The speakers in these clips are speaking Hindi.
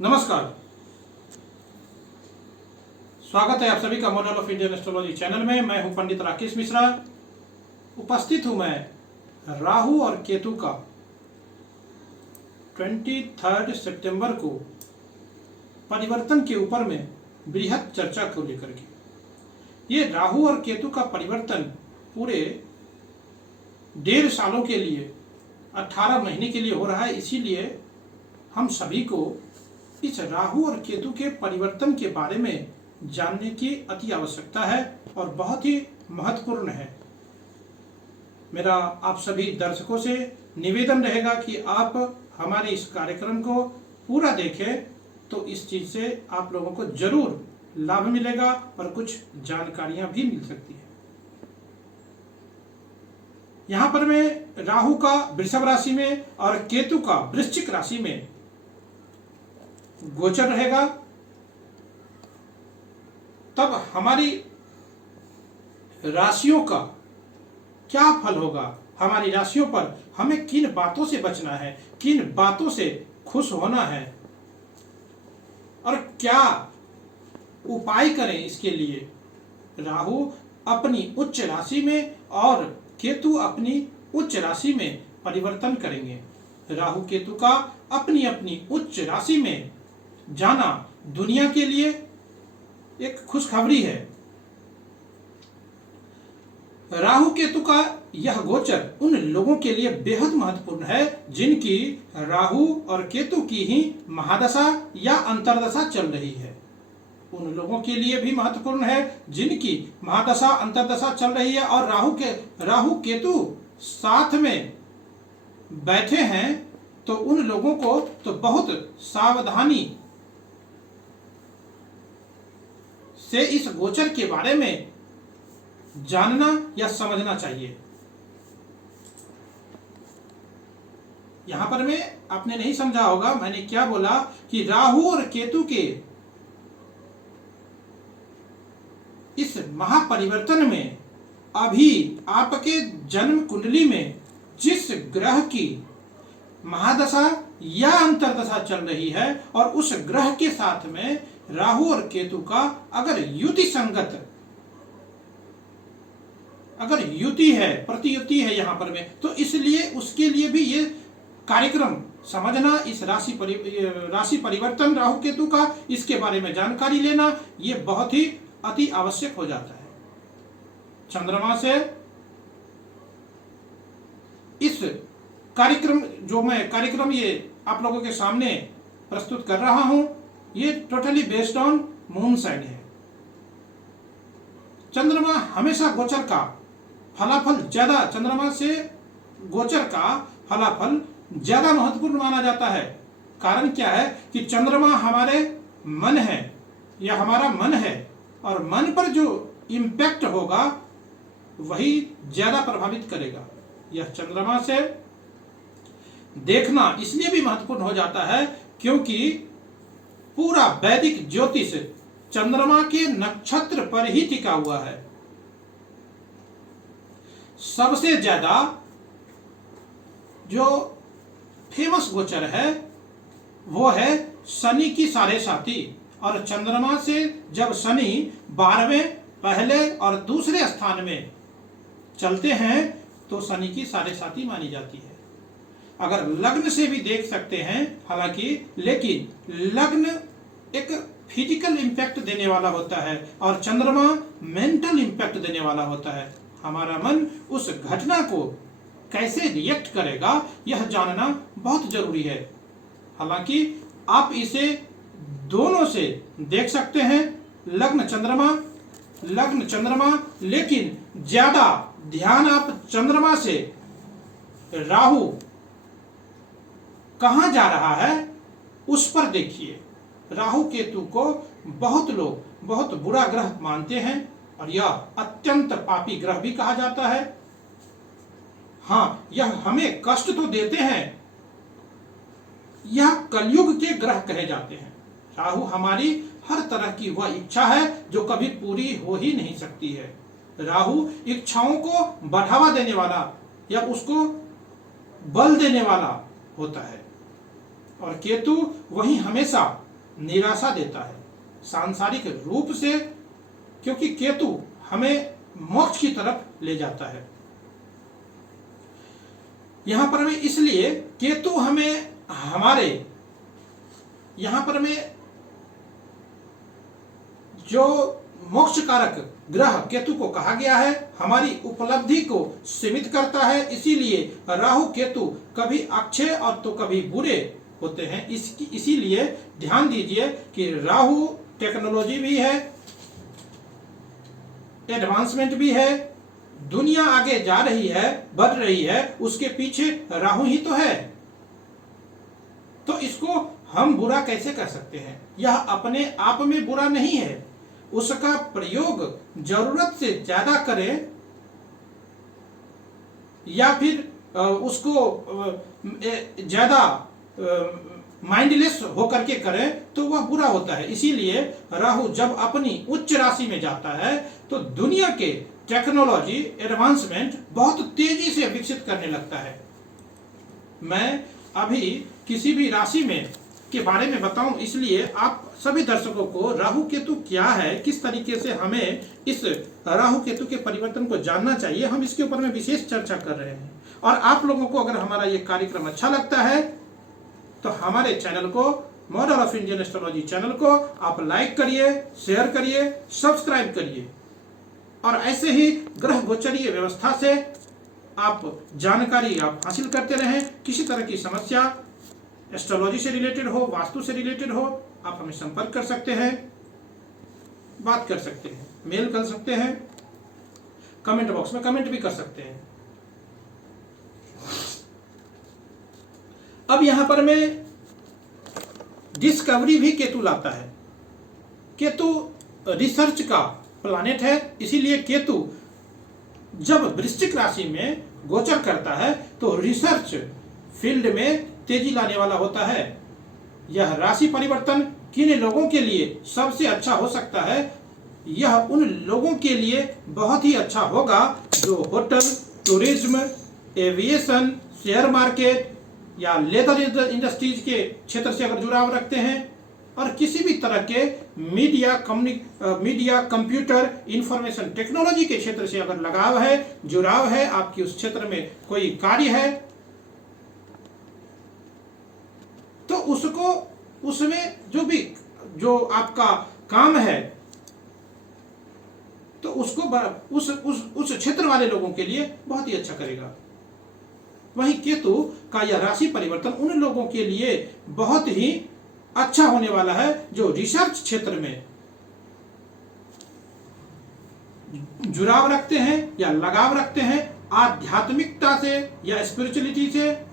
नमस्कार, स्वागत है आप सभी का model of Indian astrology channel में। मैं हूं पंडित राकेश मिश्रा। उपस्थित हूं मैं राहु और केतु का 23 सितंबर को परिवर्तन के ऊपर में बृहद चर्चा को लेकर के। ये राहु और केतु का परिवर्तन पूरे 1.5 सालों के लिए 18 महीने के लिए हो रहा है। इसीलिए हम सभी को इस राहु और केतु के परिवर्तन के बारे में जानने की अति आवश्यकता है और बहुत ही महत्वपूर्ण है। मेरा आप सभी दर्शकों से निवेदन रहेगा कि आप हमारे इस कार्यक्रम को पूरा देखें, तो इस चीज से आप लोगों को जरूर लाभ मिलेगा और कुछ जानकारियां भी मिल सकती है। यहां पर मैं राहु का वृषभ राशि में और केतु का वृश्चिक राशि में गोचर रहेगा, तब हमारी राशियों का क्या फल होगा, हमारी राशियों पर हमें किन बातों से बचना है, किन बातों से खुश होना है और क्या उपाय करें इसके लिए। राहु अपनी उच्च राशि में और केतु अपनी उच्च राशि में परिवर्तन करेंगे। राहु केतु का अपनी अपनी उच्च राशि में जाना दुनिया के लिए एक खुशखबरी है। राहु केतु का यह गोचर उन लोगों के लिए बेहद महत्वपूर्ण है जिनकी राहु और केतु की ही महादशा या अंतर्दशा चल रही है। उन लोगों के लिए भी महत्वपूर्ण है जिनकी महादशा अंतर्दशा चल रही है और राहु केतु साथ में बैठे हैं, तो उन लोगों को तो बहुत सावधानी से इस गोचर के बारे में जानना या समझना चाहिए। यहां पर मैं आपने नहीं समझा होगा मैंने क्या बोला कि राहु और केतु के इस महापरिवर्तन में अभी आपके जन्म कुंडली में जिस ग्रह की महादशा या अंतर्दशा चल रही है और उस ग्रह के साथ में राहु और केतु का अगर युति संगत अगर युति है, प्रतियुति है यहां पर में, तो इसलिए उसके लिए भी ये कार्यक्रम समझना, इस राशि परिवर्तन राहु केतु का, इसके बारे में जानकारी लेना, ये बहुत ही अति आवश्यक हो जाता है। चंद्रमा से इस कार्यक्रम ये आप लोगों के सामने प्रस्तुत कर रहा हूं, ये totally based on moon sign है। चंद्रमा हमेशा गोचर का फलाफल ज्यादा, चंद्रमा से गोचर का फलाफल ज्यादा महत्वपूर्ण माना जाता है। कारण क्या है कि चंद्रमा हमारे मन है या हमारा मन है और मन पर जो इम्पैक्ट होगा वही ज्यादा प्रभावित करेगा। यह चंद्रमा से देखना इसलिए भी महत्वपूर्ण हो जाता है क्योंकि पूरा वैदिक ज्योतिष चंद्रमा के नक्षत्र पर ही टिका हुआ है। सबसे ज्यादा जो फेमस गोचर है वो है शनि की 7.5, और चंद्रमा से जब शनि 12वें पहले और दूसरे स्थान में चलते हैं तो शनि की 7.5 मानी जाती है। अगर लग्न से भी देख सकते हैं हालांकि, लेकिन लग्न एक फिजिकल इंपैक्ट देने वाला होता है और चंद्रमा मेंटल इंपैक्ट देने वाला होता है। हमारा मन उस घटना को कैसे रिएक्ट करेगा यह जानना बहुत जरूरी है। हालांकि आप इसे दोनों से देख सकते हैं, लग्न चंद्रमा, लेकिन ज्यादा ध्यान आप चंद्रमा से राहु कहां जा रहा है उस पर देखिए। राहु केतु को बहुत लोग बहुत बुरा ग्रह मानते हैं और यह अत्यंत पापी ग्रह भी कहा जाता है। हाँ, यह हमें कष्ट तो देते हैं, यह कलयुग के ग्रह कहे जाते हैं। राहु हमारी हर तरह की वह इच्छा है जो कभी पूरी हो ही नहीं सकती है। राहु इच्छाओं को बढ़ावा देने वाला या उसको बल देने वाला होता है और केतु वही हमेशा निराशा देता है सांसारिक रूप से, क्योंकि केतु हमें मोक्ष की तरफ ले जाता है। यहां पर हमें इसलिए केतु हमें हमारे यहां पर हमें जो मोक्ष कारक ग्रह केतु को कहा गया है, हमारी उपलब्धि को सीमित करता है। इसीलिए राहु केतु कभी अच्छे और तो कभी बुरे होते हैं। इसीलिए ध्यान दीजिए कि राहु टेक्नोलॉजी भी है, एडवांसमेंट भी है, दुनिया आगे जा रही है, बढ़ रही है, उसके पीछे राहु ही तो है। तो इसको हम बुरा कैसे कर सकते हैं? यह अपने आप में बुरा नहीं है, उसका प्रयोग जरूरत से ज्यादा करें या फिर उसको ज्यादा माइंडलेस होकर के करें तो वह बुरा होता है। इसीलिए राहु जब अपनी उच्च राशि में जाता है तो दुनिया के टेक्नोलॉजी एडवांसमेंट बहुत तेजी से विकसित करने लगता है। मैं अभी किसी भी राशि में के बारे में बताऊं, इसलिए आप सभी दर्शकों को राहु केतु क्या है, किस तरीके से हमें इस राहु केतु के परिवर्तन को जानना चाहिए, हम इसके ऊपर में विशेष चर्चा कर रहे हैं। और आप लोगों को अगर हमारा ये कार्यक्रम अच्छा लगता है तो हमारे चैनल को, model of Indian astrology channel को आप लाइक करिए, शेयर करिए, सब्सक्राइब करिए और ऐसे ही ग्रह गोचरीय व्यवस्था से आप जानकारी आप हासिल करते रहें। किसी तरह की समस्या एस्ट्रोलॉजी से रिलेटेड हो, वास्तु से रिलेटेड हो, आप हमें संपर्क कर सकते हैं, बात कर सकते हैं, मेल कर सकते हैं, कमेंट बॉक्स में कमेंट भी कर सकते हैं। अब यहां पर मैं डिस्कवरी भी केतु लाता है। केतु रिसर्च का प्लैनेट है, इसीलिए केतु जब वृश्चिक राशि में गोचर करता है तो रिसर्च फील्ड में तेजी लाने वाला होता है। यह राशि परिवर्तन किन लोगों के लिए सबसे अच्छा हो सकता है? यह उन लोगों के लिए बहुत ही अच्छा होगा जो hotel, tourism, aviation, share market या लेदर इंडस्ट्रीज के क्षेत्र से अगर जुड़ाव रखते हैं और किसी भी तरह के मीडिया, कंप्यूटर, इंफॉर्मेशन टेक्नोलॉजी के क्षेत्र से अगर लगाव है, जुड़ाव है, आपकी उस क्षेत्र में कोई कार्य है तो उसको, उसमें जो आपका काम है तो उसको उस क्षेत्र वाले लोगों के लिए बहुत ही अच्छा करेगा। वहीं केतु का यह राशि परिवर्तन उन लोगों के लिए बहुत ही अच्छा होने वाला है जो रिसर्च क्षेत्र में जुड़ाव रखते हैं या लगाव रखते हैं, आध्यात्मिकता से या स्पिरिचुअलिटी से,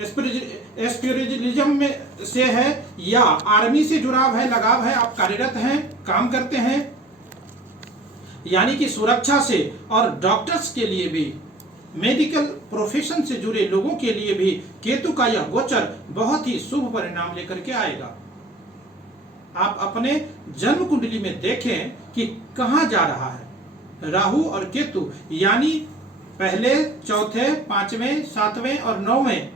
स्पिरिचुअलिज्म में से है या आर्मी से जुड़ाव है, लगाव है, आप कार्यरत हैं, काम करते हैं, यानी कि सुरक्षा से, और डॉक्टर्स के लिए भी, मेडिकल प्रोफेशन से जुड़े लोगों के लिए भी केतु का यह गोचर बहुत ही शुभ परिणाम लेकर के आएगा। आप अपने जन्म कुंडली में देखें कि कहां जा रहा है राहु और केतु, यानी पहले, चौथे, पांचवें, सातवें और नौवें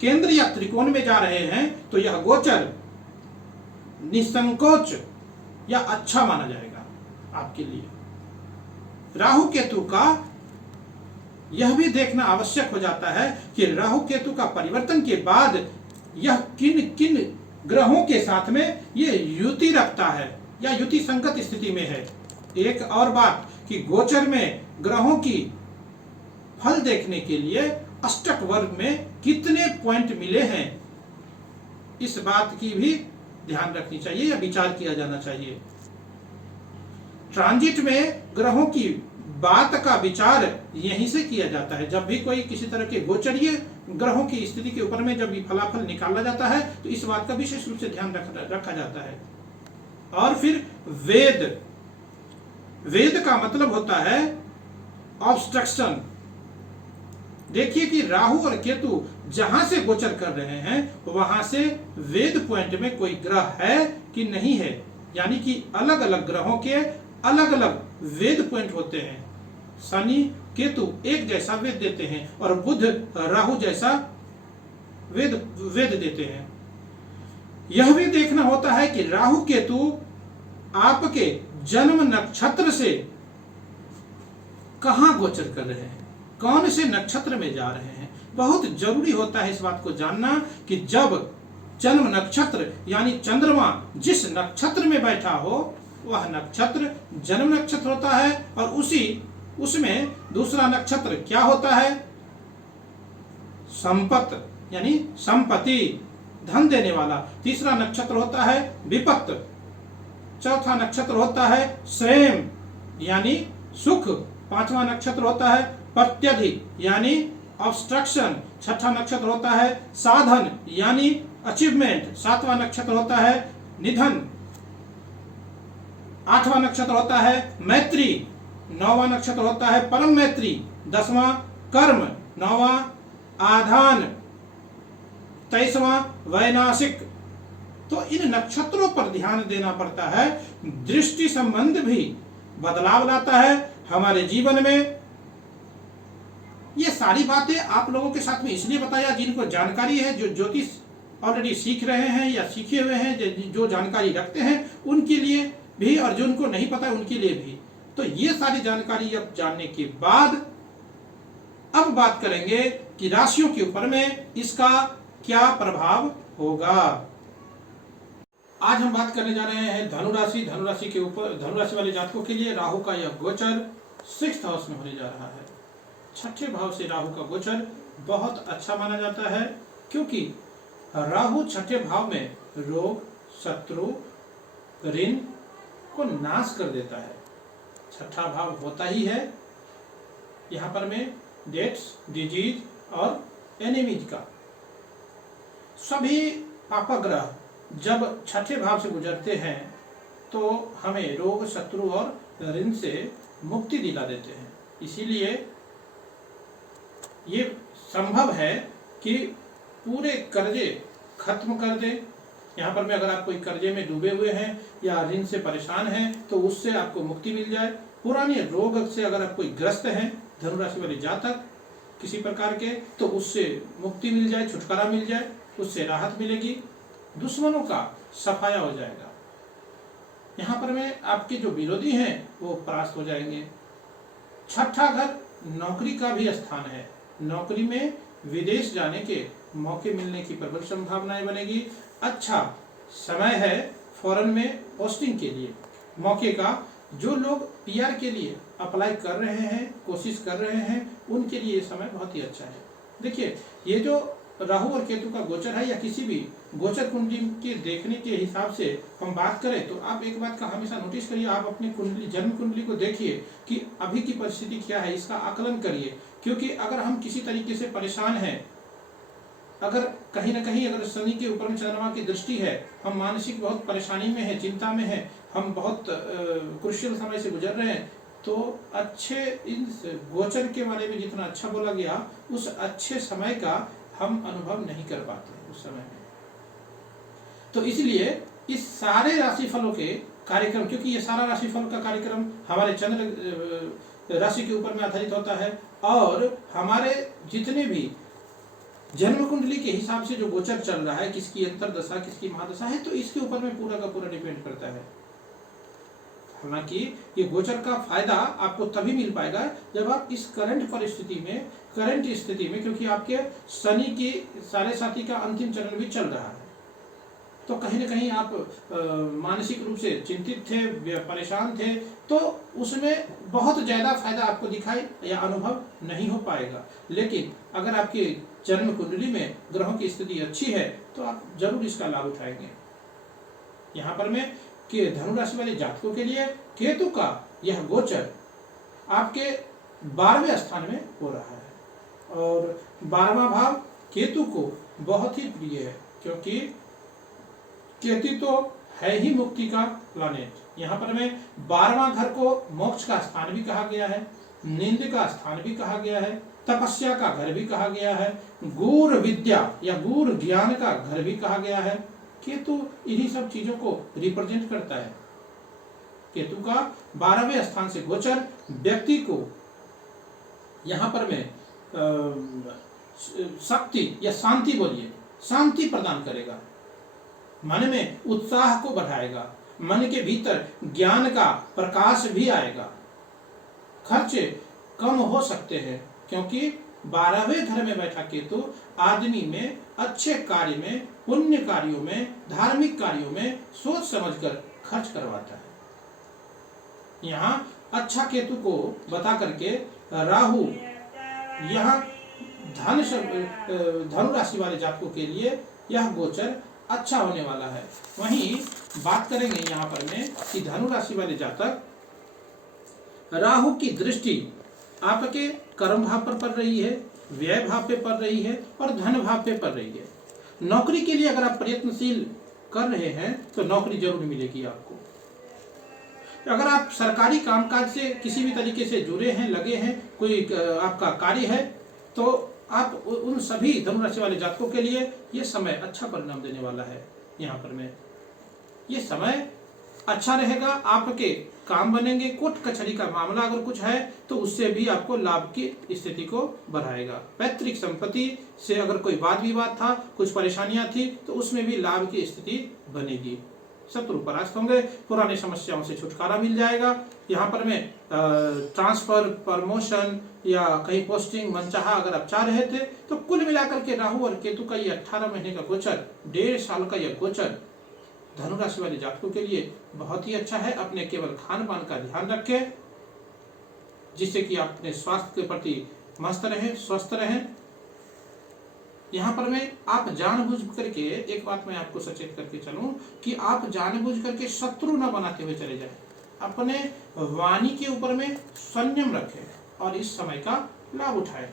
केंद्र या त्रिकोण में जा रहे हैं तो यह गोचर निसंकोच या अच्छा माना जाएगा आपके लिए। राहु केतु का यह भी देखना आवश्यक हो जाता है कि राहु केतु का परिवर्तन के बाद यह किन किन ग्रहों के साथ में ये युति रखता है या युति संगत स्थिति में है। एक और बात कि गोचर में ग्रहों की फल देखने के लिए अष्टक वर्ग में कितने पॉइंट मिले हैं, इस बात की भी ध्यान रखनी चाहिए या विचार किया जाना चाहिए। ट्रांजिट में ग्रहों की बात का विचार यहीं से किया जाता है। जब भी कोई किसी तरह के गोचरीय ग्रहों की स्थिति के ऊपर में जब भी फलाफल निकाला जाता है तो इस बात का विशेष रूप से ध्यान रखा जाता है। और फिर वेद का मतलब होता है ऑब्स्ट्रक्शन। देखिए कि राहु और केतु जहां से गोचर कर रहे हैं वहां से वेद पॉइंट में कोई ग्रह है कि नहीं है, यानी कि अलग अलग ग्रहों के अलग अलग वेद पॉइंट होते हैं। शनि केतु एक जैसा वेद देते हैं और बुध राहु जैसा वेद देते हैं। यह भी देखना होता है कि राहु केतु आपके जन्म नक्षत्र से कहां गोचर कर रहे हैं, कौन से नक्षत्र में जा रहे हैं। बहुत जरूरी होता है इस बात को जानना कि जब जन्म नक्षत्र यानी चंद्रमा जिस नक्षत्र में बैठा हो वह नक्षत्र जन्म नक्षत्र होता है, और उसमें दूसरा नक्षत्र क्या होता है, संपत यानी संपत्ति, धन देने वाला। तीसरा नक्षत्र होता है विपत्त। चौथा नक्षत्र होता है श्रेम यानी सुख। पांचवा नक्षत्र होता है प्रत्यधि यानी ऑब्स्ट्रक्शन। छठा नक्षत्र होता है साधन यानी अचीवमेंट। सातवां नक्षत्र होता है निधन। आठवां नक्षत्र होता है मैत्री। नौवां नक्षत्र होता है परम मैत्री। 10वां कर्म। 9वां आधान। 23वां वैनाशिक। तो इन नक्षत्रों पर ध्यान देना पड़ता है। दृष्टि संबंध भी बदलाव लाता है हमारे जीवन में। ये सारी बातें आप लोगों के साथ में इसलिए बताया जिनको जानकारी है, जो ज्योतिष ऑलरेडी सीख रहे हैं या सीखे हुए हैं, जो जानकारी रखते हैं उनके लिए भी, और जो उनको नहीं पता है उनके लिए भी। तो ये सारी जानकारी अब जानने के बाद अब बात करेंगे कि राशियों के ऊपर में इसका क्या प्रभाव होगा। आज हम बात करने जा रहे हैं धनु राशि। धनु राशि के ऊपर, धनु राशि वाले जातकों के लिए राहु का यह गोचर 6th हाउस में होने जा रहा है। 6ठे भाव से राहु का गोचर बहुत अच्छा माना जाता है, क्योंकि राहु 6ठे भाव में रोग, शत्रु, ऋण को नाश कर देता है। 6ठा भाव होता ही है यहाँ पर में डेथ्स, डिजीज और एनिमीज का। सभी पापग्रह जब 6ठे भाव से गुजरते हैं तो हमें रोग, शत्रु और ऋण से मुक्ति दिला देते हैं। इसीलिए ये संभव है कि पूरे कर्जे खत्म कर दे। यहाँ पर में अगर आप कोई कर्जे में डूबे हुए हैं या ऋण से परेशान हैं तो उससे आपको मुक्ति मिल जाए। पुराने रोग से अगर आप कोई ग्रस्त हैं, धनु राशि वाले जातक किसी प्रकार के, तो उससे मुक्ति मिल जाए, छुटकारा मिल जाए, उससे राहत मिलेगी। दुश्मनों का सफाया हो जाएगा। यहाँ पर में आपके जो विरोधी हैं वो परास्त हो जाएंगे। 6ठा घर नौकरी का भी स्थान है। नौकरी में विदेश जाने के मौके मिलने की प्रबल संभावनाएं बनेगी। अच्छा समय है फॉरेन में पोस्टिंग के लिए मौके का। जो लोग पीआर के लिए अप्लाई कर रहे हैं, कोशिश कर रहे हैं, उनके लिए ये समय बहुत ही अच्छा है। देखिए, ये जो राहु और केतु का गोचर है या किसी भी गोचर कुंडली के देखने के हिसाब से हम बात करें तो आप एक बात का हमेशा नोटिस करिए। आप अपनी कुंडली, जन्म कुंडली को देखिए कि अभी की परिस्थिति क्या है, इसका आकलन करिए। क्योंकि अगर हम किसी तरीके से परेशान हैं, अगर कहीं ना कहीं अगर शनि के ऊपर में चंद्रमा की दृष्टि है, हम मानसिक बहुत परेशानी में है, चिंता में है, हम बहुत क्रुशियल समय से गुजर रहे हैं, तो अच्छे इन गोचर के बारे में जितना अच्छा बोला गया उस अच्छे समय का हम अनुभव नहीं कर पाते उस समय में। तो इसलिए इस सारे राशिफलों के कार्यक्रम, क्योंकि ये सारा राशिफल का कार्यक्रम हमारे चंद्र राशि के ऊपर में आधारित होता है, और हमारे जितने भी जन्म कुंडली के हिसाब से जो गोचर चल रहा है, किसकी अंतरदशा, किसकी महादशा है, तो इसके ऊपर में पूरा का पूरा डिपेंड करता है। हालांकि ये गोचर का फायदा आपको तभी मिल पाएगा जब आप इस करंट परिस्थिति में, करंट स्थिति में, क्योंकि आपके शनि की साढ़े साथी का अंतिम चरण भी चल रहा है, तो कहीं ना कहीं आप मानसिक रूप से चिंतित थे, परेशान थे, तो उसमें बहुत ज्यादा फायदा आपको दिखाई या अनुभव नहीं हो पाएगा। लेकिन अगर आपकी जन्म कुंडली में ग्रहों की स्थिति अच्छी है तो आप जरूर इसका लाभ उठाएंगे। यहाँ पर मैं कि धनु राशि वाले जातकों के लिए केतु का यह गोचर आपके 12वें स्थान में हो रहा है, और 12वां भाव केतु को बहुत ही प्रिय है, क्योंकि केतु तो है ही मुक्ति का प्लानेट। यहाँ पर में 12वां घर को मोक्ष का स्थान भी कहा गया है, नींद का स्थान भी कहा गया है, तपस्या का घर भी कहा गया है, गूढ़ विद्या या गूढ़ ज्ञान का घर भी कहा गया है। केतु इन्हीं सब चीजों को रिप्रेजेंट करता है। केतु का 12वें स्थान से गोचर व्यक्ति को यहाँ पर में शक्ति या शांति, बोलिए शांति प्रदान करेगा। मन में उत्साह को बढ़ाएगा, मन के भीतर ज्ञान का प्रकाश भी आएगा। खर्च कम हो सकते हैं क्योंकि 12वें घर में बैठा केतु आदमी में अच्छे कार्य में, पुण्य कार्यों में, धार्मिक कार्यों में सोच समझकर खर्च करवाता है। यहाँ अच्छा केतु को बता करके राहु यहाँ धनु राशि वाले जातकों के लिए यह गोचर अच्छा होने वाला है। वहीं बात करेंगे यहाँ पर में कि धनु राशि वाले जातक, राहु की दृष्टि आपके कर्म भाव पर पड़ रही है, व्यय भाव पे पड़ रही है और धन भाव पे पड़ रही है। नौकरी के लिए अगर आप प्रयत्नशील कर रहे हैं तो नौकरी जरूर मिलेगी आपको। अगर आप सरकारी कामकाज से किसी भी तरीके से जुड़े हैं, लगे हैं, कोई आपका कार्य है, तो आप उन सभी धनु राशि वाले जातकों के लिए ये समय अच्छा परिणाम देने वाला है। यहाँ पर में ये समय अच्छा रहेगा, आपके काम बनेंगे। कोर्ट कचहरी का मामला अगर कुछ है तो उससे भी आपको लाभ की स्थिति को बढ़ाएगा। पैतृक संपत्ति से अगर कोई वाद विवाद था, कुछ परेशानियां थी, तो उसमें भी लाभ की स्थिति बनेगी। शत्रु परास्त होंगे, पुरानी समस्याओं से छुटकारा मिल जाएगा। यहाँ पर में ट्रांसफर, प्रमोशन या कहीं पोस्टिंग मनचाहा अगर आप चाह रहे थे, तो कुल मिलाकर के राहु और केतु का ये 18 महीने का गोचर, 1.5 साल का यह गोचर धनु राशि वाले जातकों के लिए बहुत ही अच्छा है। अपने केवल खान पान का ध्यान रखें, जिससे कि आप अपने स्वास्थ्य के प्रति मस्त रहें, स्वस्थ रहें। यहाँ पर मैं आप जानबूझ करके एक बात मैं आपको सचेत करके चलूं कि आप जानबूझ करके शत्रु न बनाते हुए चले जाएं। अपने वाणी के ऊपर में संयम रखें और इस समय का लाभ उठाएं।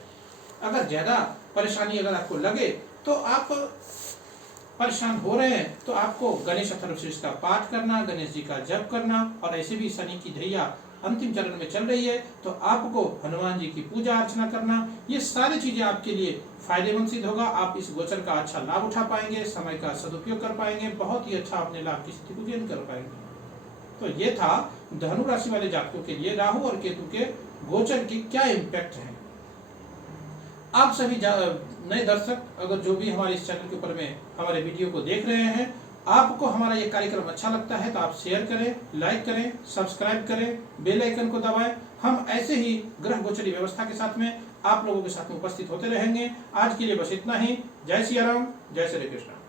अगर ज्यादा परेशानी अगर आपको लगे तो आप परेशान हो रहे हैं तो आपको गणेश अथर्वशीर्ष का पाठ करना, गणेश जी का जप करना, और ऐसे भी शनि की ढैया अंतिम चरण में चल रही है तो आपको हनुमान जी की पूजा अर्चना करना, ये सारी चीजें आपके लिए फायदेमंद सिद्ध होगा। आप इस गोचर का अच्छा लाभ उठा पाएंगे, समय का सदुपयोग कर पाएंगे, बहुत ही अच्छा अपने लाभ की स्थिति को गेन कर पाएंगे। तो ये था धनु राशि वाले जातकों के लिए राहु और केतु के गोचर की क्या इम्पैक्ट है। आप सभी नए दर्शक अगर जो भी हमारे इस चैनल के ऊपर में हमारे वीडियो को देख रहे हैं, आपको हमारा ये कार्यक्रम अच्छा लगता है तो आप शेयर करें, लाइक करें, सब्सक्राइब करें, बेल आइकन को दबाएं। हम ऐसे ही ग्रह गोचरी व्यवस्था के साथ में आप लोगों के साथ में उपस्थित होते रहेंगे। आज के लिए बस इतना ही। जय सिया राम, जय श्री कृष्ण।